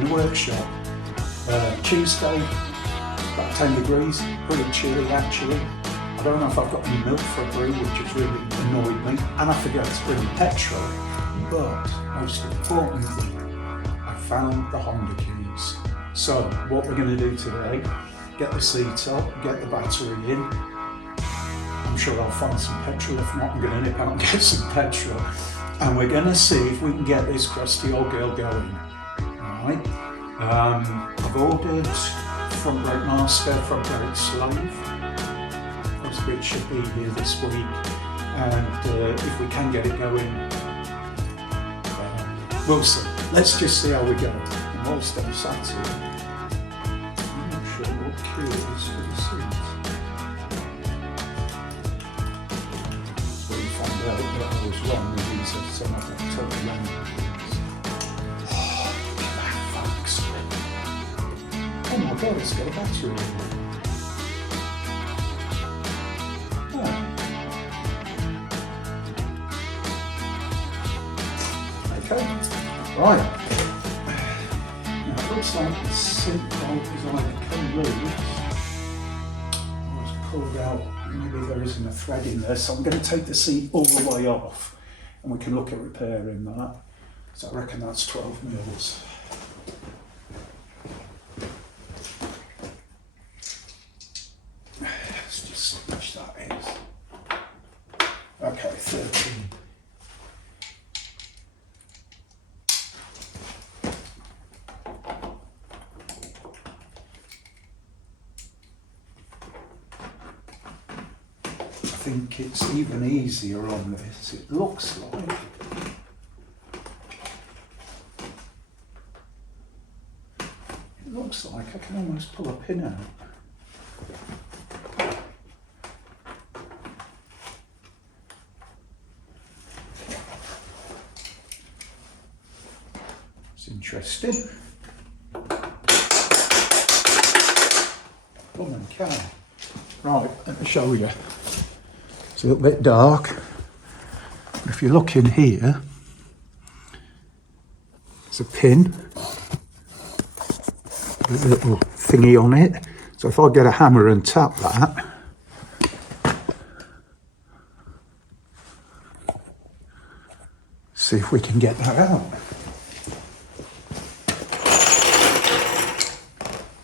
in the workshop. Tuesday, about 10 degrees, pretty chilly actually. I don't know if I've got any milk for a brew, which has really annoyed me, and I forgot to bring petrol. But most importantly, I found the Honda keys. So what we're going to do today, get the seat up, get the battery in. I'm sure I'll find some petrol. If not, I'm going to nip out and get some petrol. And we're going to see if we can get this crusty old girl going. Alright. I've ordered front brake master, front brake Sloane, which should be here this week. And if we can get it going, we'll see. Let's just see how we go. And whilst I'm sat here, I'm not sure what key it is for the seat. So we found out that I was wrong with these, so I'm not totally wrong. Oh, look at that, folks. Oh my god, it's got a battery in it. Okay, right. Now it looks like the seat bolt is either come loose or it's pulled out. Maybe there isn't a thread in there, so I'm going to take the seat all the way off and we can look at repairing that. So I reckon that's 12 mils. Let's just see which that is. Okay, 13. I think it's even easier on this. It looks like I can almost pull a pin out. It's interesting. Come on, can. Right, let me show you. It's a little bit dark. If you look in here, there's a pin, a little thingy on it. So if I get a hammer and tap that, see if we can get that out.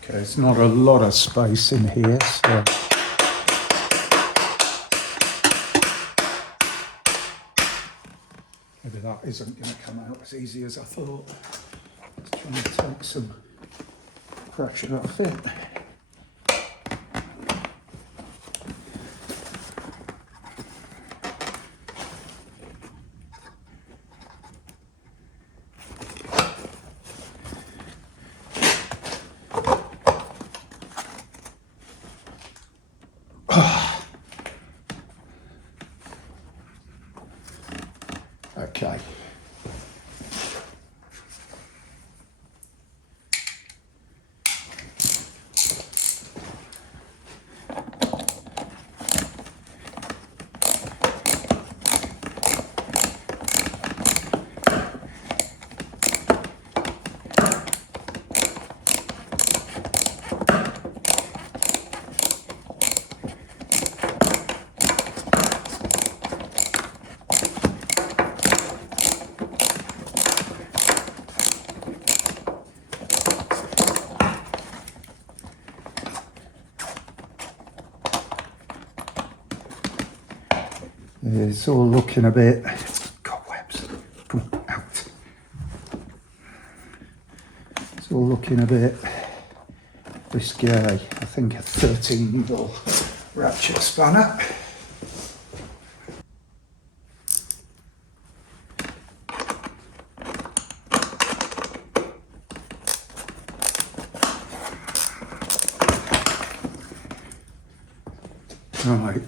Okay, there's not a lot of space in here, so. Maybe that isn't going to come out as easy as I thought. Let's try and take some pressure off it. Okay. It's all looking a bit cobwebs. Come on, out. It's all looking a bit risque. I think a 13mm ratchet spanner. Right.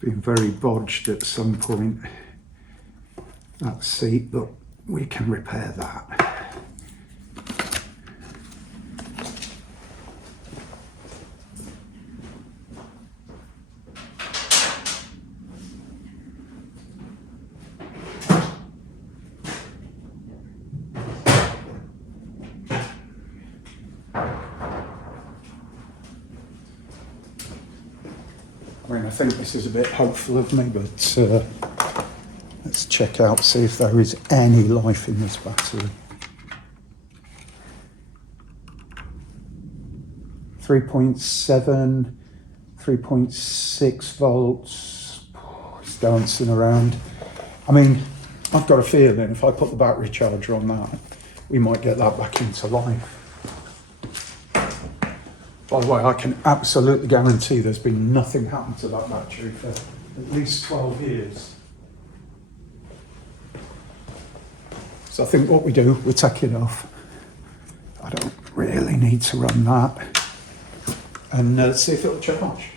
Been very bodged at some point, that seat, but we can repair that. mean, I think this is a bit hopeful of me, but let's check out, see if there is any life in this battery. 3.7, 3.6 volts, it's dancing around. I mean, I've got a feeling if I put the battery charger on that, we might get that back into life. By the way, I can absolutely guarantee there's been nothing happened to that battery for at least 12 years. So I think what we do, we take it off. I don't really need to run that. And let's see if it'll charge.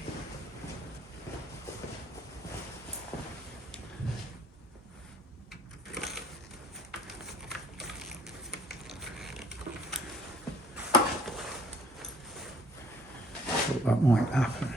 Thought that might happen.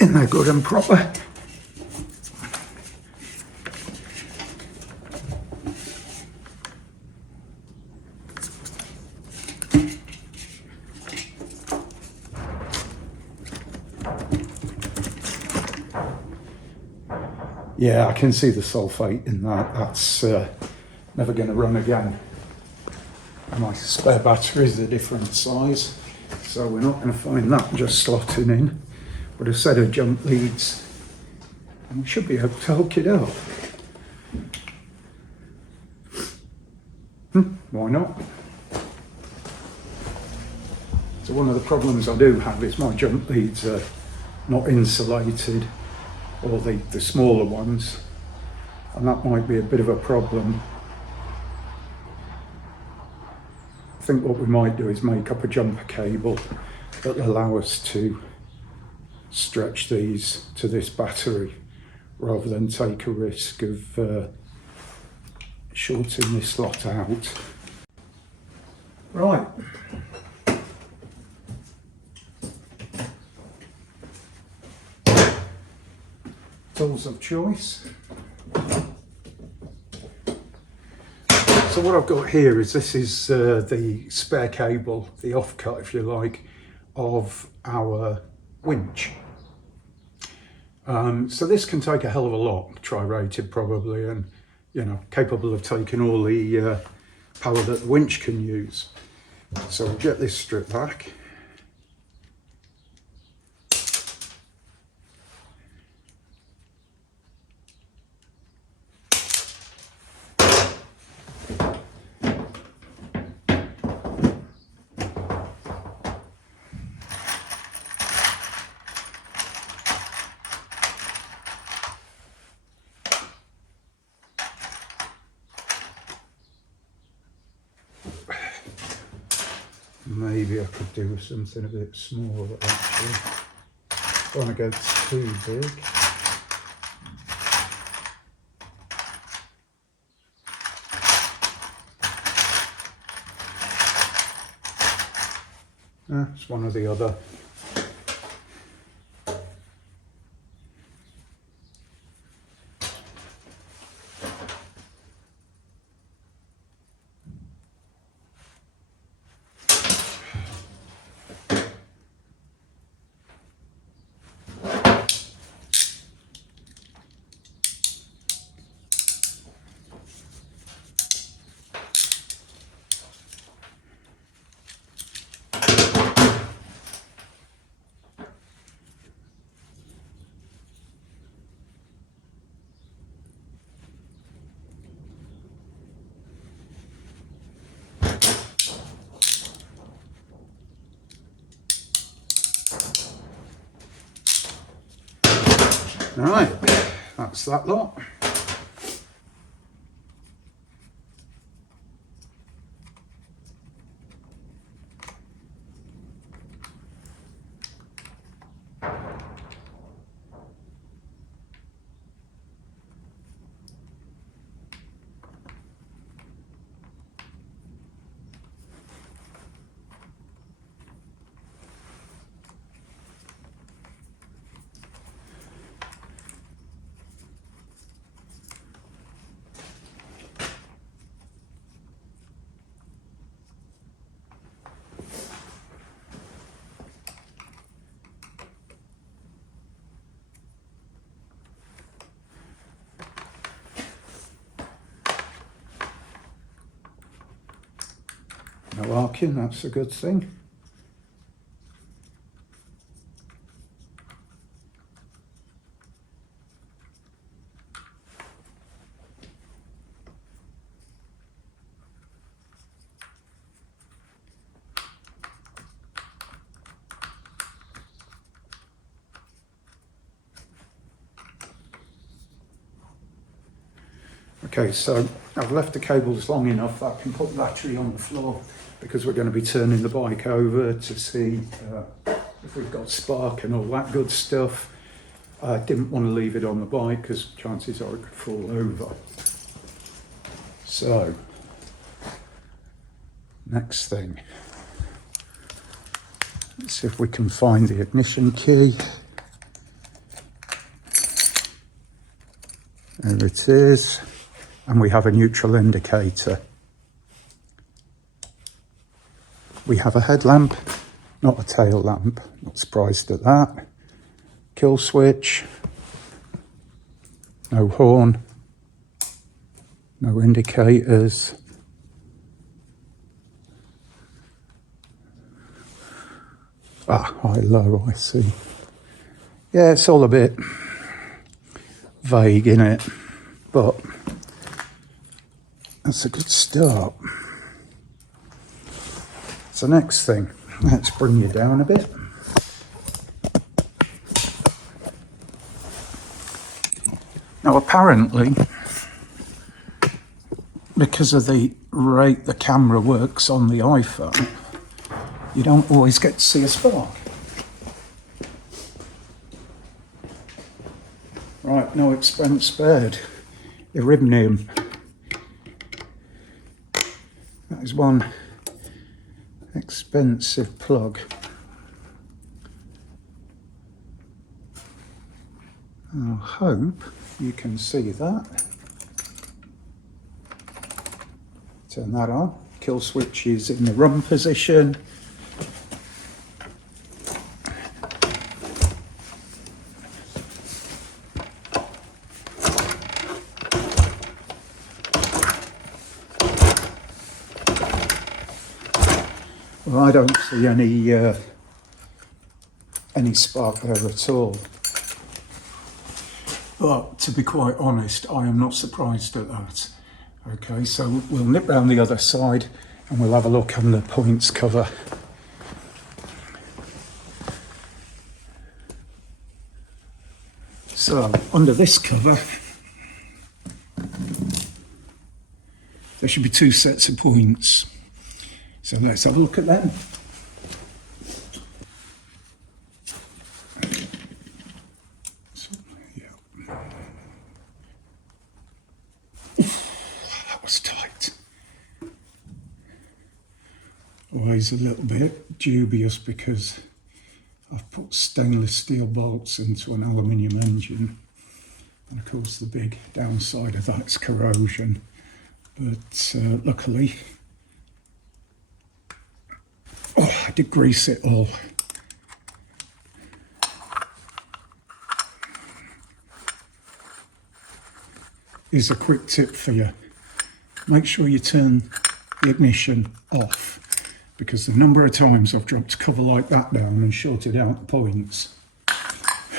In there good and proper. Yeah, I can see the sulfate in that. That's never going to run again. My spare batteries are a different size, so we're not going to find that just slotting in. But a set of jump leads, and we should be able to hook it up. Why not? So one of the problems I do have is my jump leads are not insulated, or the smaller ones, and that might be a bit of a problem. I think what we might do is make up a jumper cable that will allow us to stretch these to this battery rather than take a risk of shorting this lot out. Right. Tools of choice. So what I've got here is this is the spare cable, the offcut if you like, of our winch. So this can take a hell of a lot, tri-rated probably, and you know, capable of taking all the power that the winch can use. So we'll get this stripped back. Maybe I could do something a bit smaller actually. Don't want to go too big. It's one or the other. Right, that's that lot. No arcing, that's a good thing. Okay, so I've left the cables long enough that I can put the battery on the floor, because we're going to be turning the bike over to see if we've got spark and all that good stuff. I didn't want to leave it on the bike because chances are it could fall over. So, next thing, let's see if we can find the ignition key. There it is. And we have a neutral indicator. We have a headlamp, not a tail lamp, not surprised at that. Kill switch, no horn, no indicators. High, low, I see. Yeah, it's all a bit vague, innit? But that's a good start. So next thing, let's bring you down a bit. Now apparently, because of the rate the camera works on the iPhone, you don't always get to see a spark. Right, no expense spared. Iridium. That is one expensive plug. I hope you can see that. Turn that on. Kill switch is in the run position. Well, I don't see any spark there at all. But to be quite honest, I am not surprised at that. Okay, so we'll nip round the other side and we'll have a look on the points cover. So under this cover, there should be two sets of points. So let's have a look at them. So, yeah. That was tight. Always a little bit dubious because I've put stainless steel bolts into an aluminium engine. And of course the big downside of that is corrosion. But luckily, I did grease it all. Here's a quick tip for you. Make sure you turn the ignition off, because the number of times I've dropped cover like that down and shorted out the points.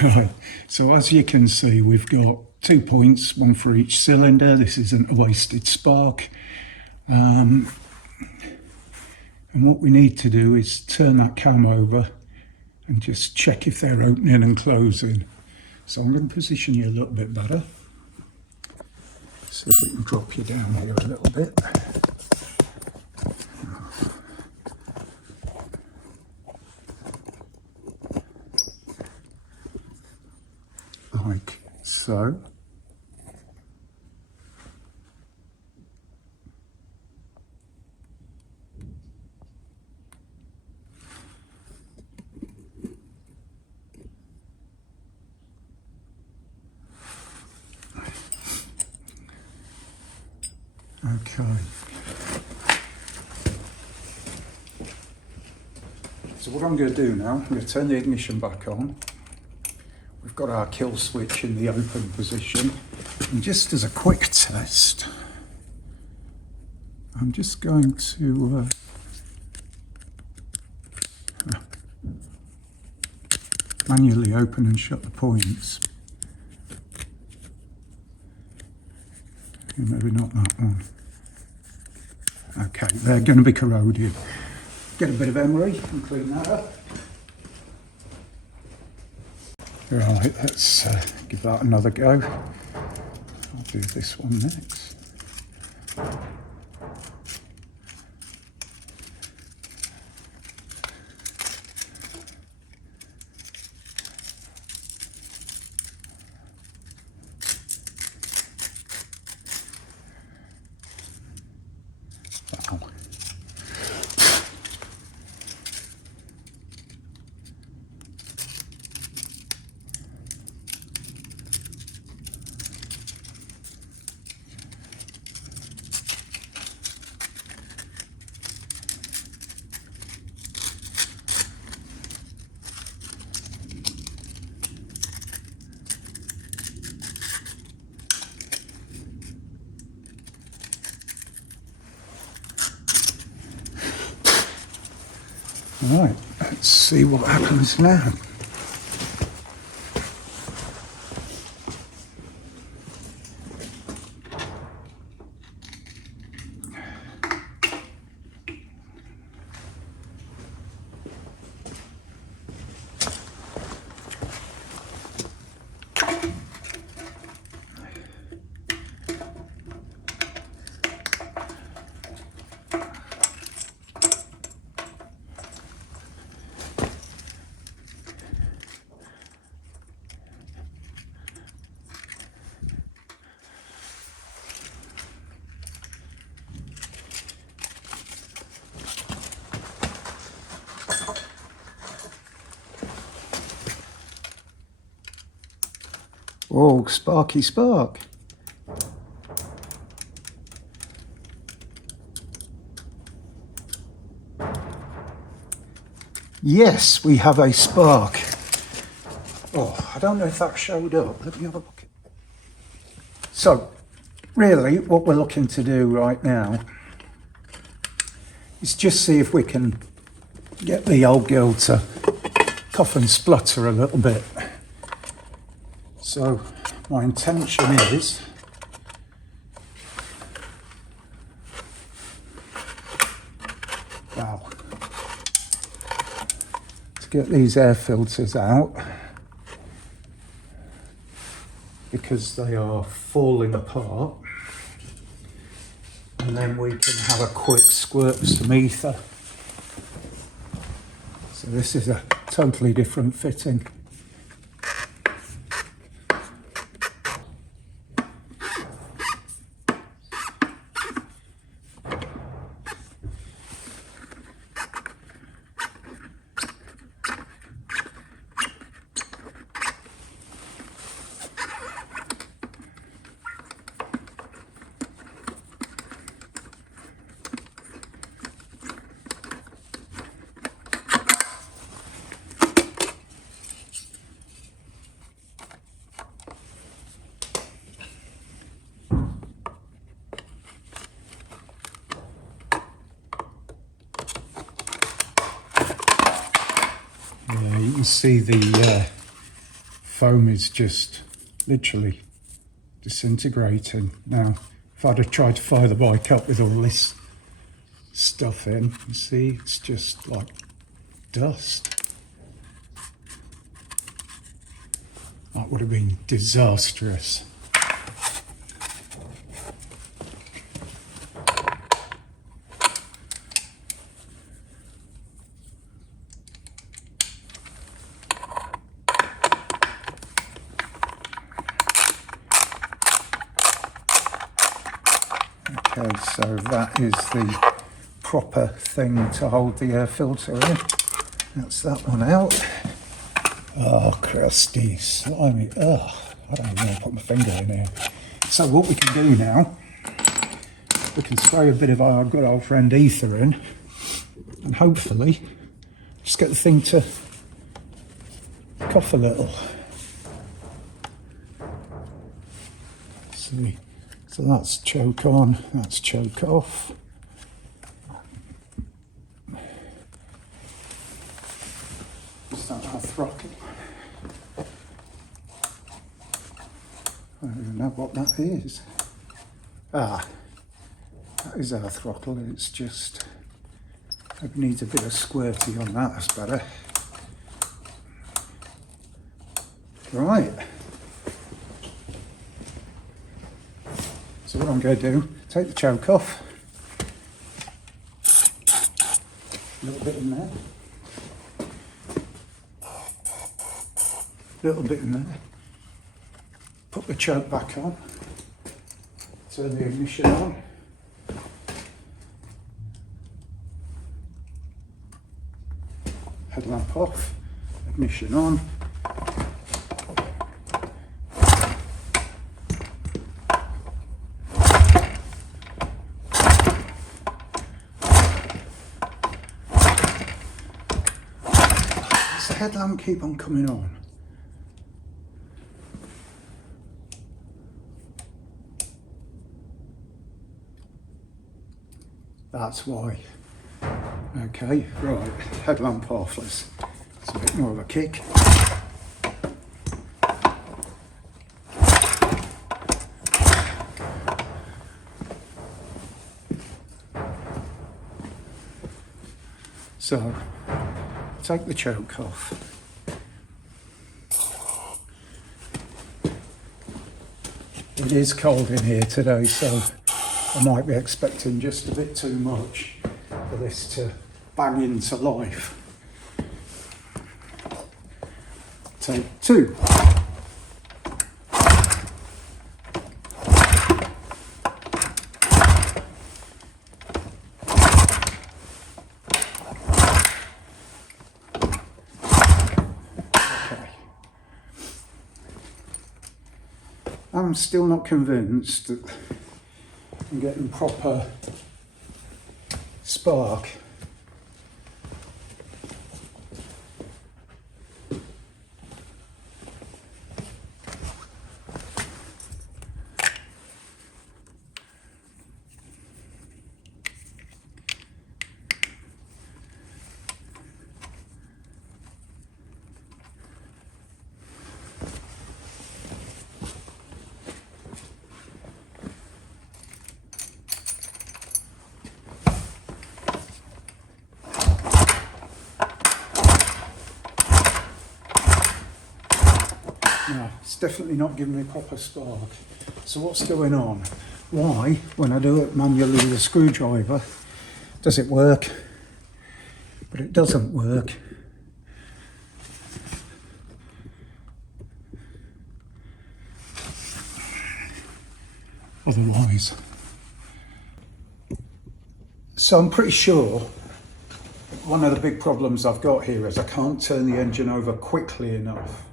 Right, so as you can see, we've got 2 points, one for each cylinder. This isn't a wasted spark. And what we need to do is turn that cam over and just check if they're opening and closing. So I'm going to position you a little bit better. See if we can drop you down here a little bit. Like so. Okay. So what I'm going to do now, I'm going to turn the ignition back on. We've got our kill switch in the open position. And just as a quick test, I'm just going to manually open and shut the points. Maybe not that one. Okay, they're going to be corroded. Get a bit of emery and clean that up. Right, let's give that another go. I'll do this one next. Wow. Right, let's see what happens now. Oh, sparky spark. Yes, we have a spark. Oh, I don't know if that showed up. Let me have a look. So, really, what we're looking to do right now is just see if we can get the old girl to cough and splutter a little bit. So my intention is to get these air filters out because they are falling apart, and then we can have a quick squirt of some ether. So this is a totally different fitting. You can see the foam is just literally disintegrating. Now, if I'd have tried to fire the bike up with all this stuff in, you see, it's just like dust. That would have been disastrous. Okay, so that is the proper thing to hold the air filter in. That's that one out. Oh, crusty, slimy. Oh, I don't even want to put my finger in here. So what we can do now, we can spray a bit of our good old friend ether in, and hopefully just get the thing to cough a little. See, so that's choke on, that's choke off. Is that our throttle? I don't even know what that is. Ah, that is our throttle. It's just, it needs a bit of squirty on that, that's better. Right. So what I'm going to do, take the choke off. A little bit in there. Little bit in there. Put the choke back on. Turn the ignition on. Headlamp off. Ignition on. Does the headlamp keep on coming on? That's why. Okay, right, headlamp off. It's a bit more of a kick. So, take the choke off. It is cold in here today, so I might be expecting just a bit too much for this to bang into life. Take two. Okay. I'm still not convinced that I'm getting proper spark. No, it's definitely not giving me proper spark. So what's going on? Why, when I do it manually with a screwdriver, does it work? But it doesn't work. Otherwise. So I'm pretty sure one of the big problems I've got here is I can't turn the engine over quickly enough.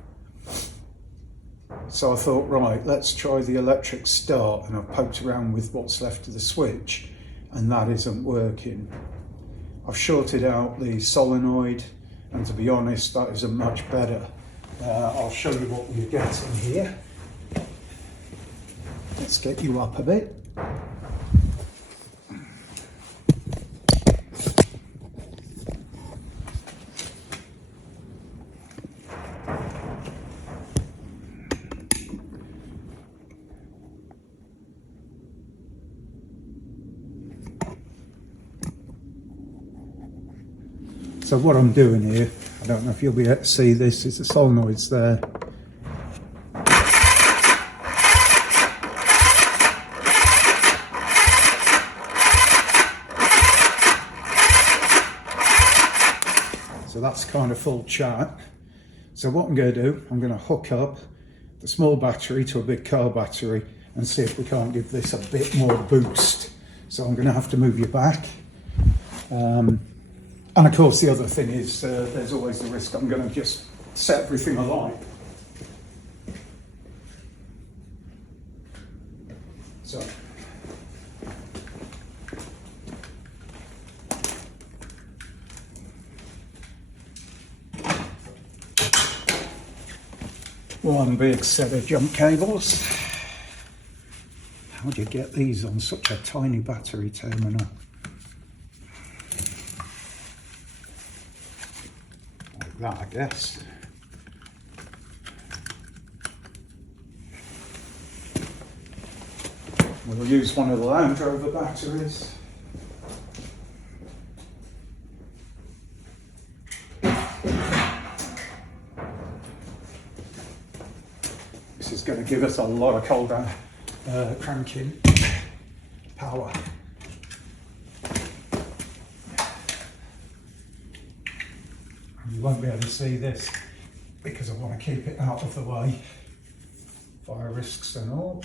So I thought, right, let's try the electric start, and I've poked around with what's left of the switch, and that isn't working. I've shorted out the solenoid, and to be honest, that isn't much better. I'll show you what we're getting here. Let's get you up a bit. So what I'm doing here, I don't know if you'll be able to see this, is the solenoid's there. that's kind of full charge. So what I'm going to do, I'm going to hook up the small battery to a big car battery and see if we can't give this a bit more boost. So I'm going to have to move you back. And of course the other thing is there's always the risk I'm going to just set everything alight. So one big set of jump cables. How do you get these on such a tiny battery terminal? Like that, I guess. We'll use one of the Land Rover batteries. This is going to give us a lot of cold cranking power. You won't be able to see this because I want to keep it out of the way. Fire risks and all.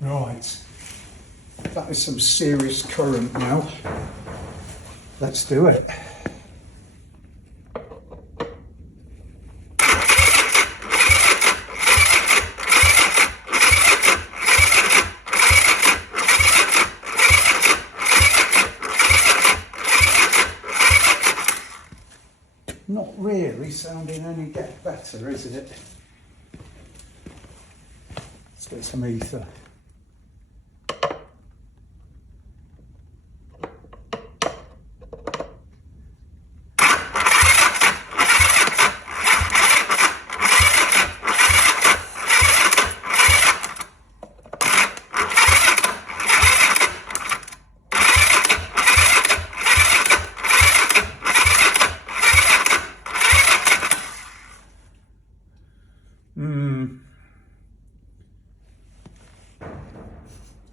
Right, that is some serious current now. Let's do it. Not really sounding any better, is it? Let's get some ether.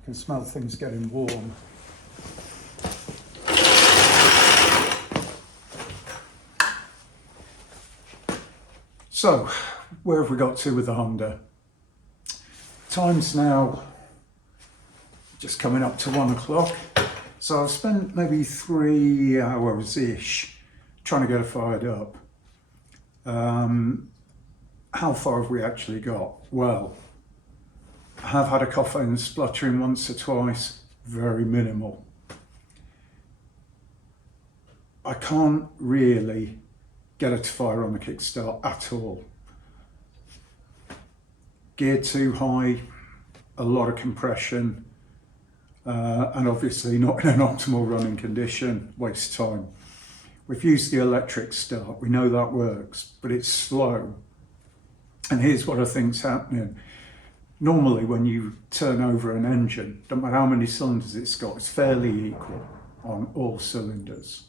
Can smell things getting warm. So, where have we got to with the Honda? Time's now just coming up to 1 o'clock. So I've spent maybe 3 hours-ish trying to get it fired up. How far have we actually got? Well, I have had a cough and spluttering once or twice, very minimal. I can't really get it to fire on the kickstart at all. Gear too high, a lot of compression, and obviously not in an optimal running condition, waste time. We've used the electric start, we know that works, but it's slow. And here's what I think's happening. Normally when you turn over an engine, no matter how many cylinders it's got, it's fairly equal on all cylinders.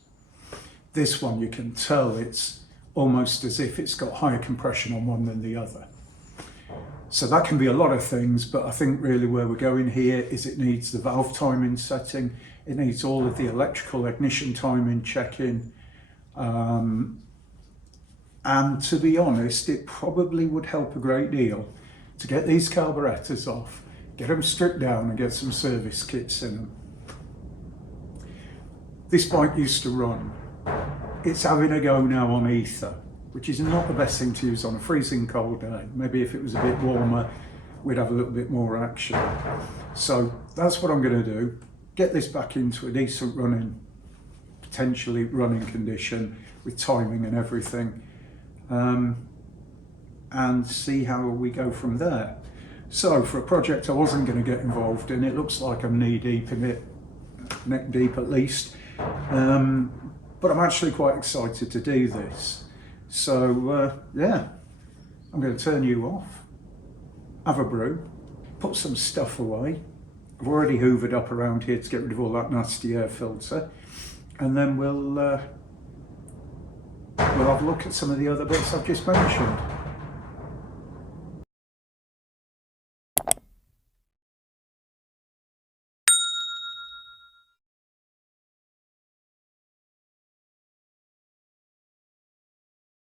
This one, you can tell it's almost as if it's got higher compression on one than the other. So that can be a lot of things, but I think really where we're going here is it needs the valve timing setting, it needs all of the electrical ignition timing checking, and to be honest, it probably would help a great deal to get these carburetors off, get them stripped down and get some service kits in them. This bike used to run. It's having a go now on ether, which is not the best thing to use on a freezing cold day. Maybe if it was a bit warmer, we'd have a little bit more action. So that's what I'm going to do. Get this back into a decent running, potentially running condition with timing and everything. And see how we go from there. So for a project I wasn't going to get involved in, it looks like I'm knee deep in it, neck deep at least, but I'm actually quite excited to do this. So yeah, I'm going to turn you off, have a brew, put some stuff away. I've already hoovered up around here to get rid of all that nasty air filter, and then we'll have a look at some of the other bits I've just mentioned.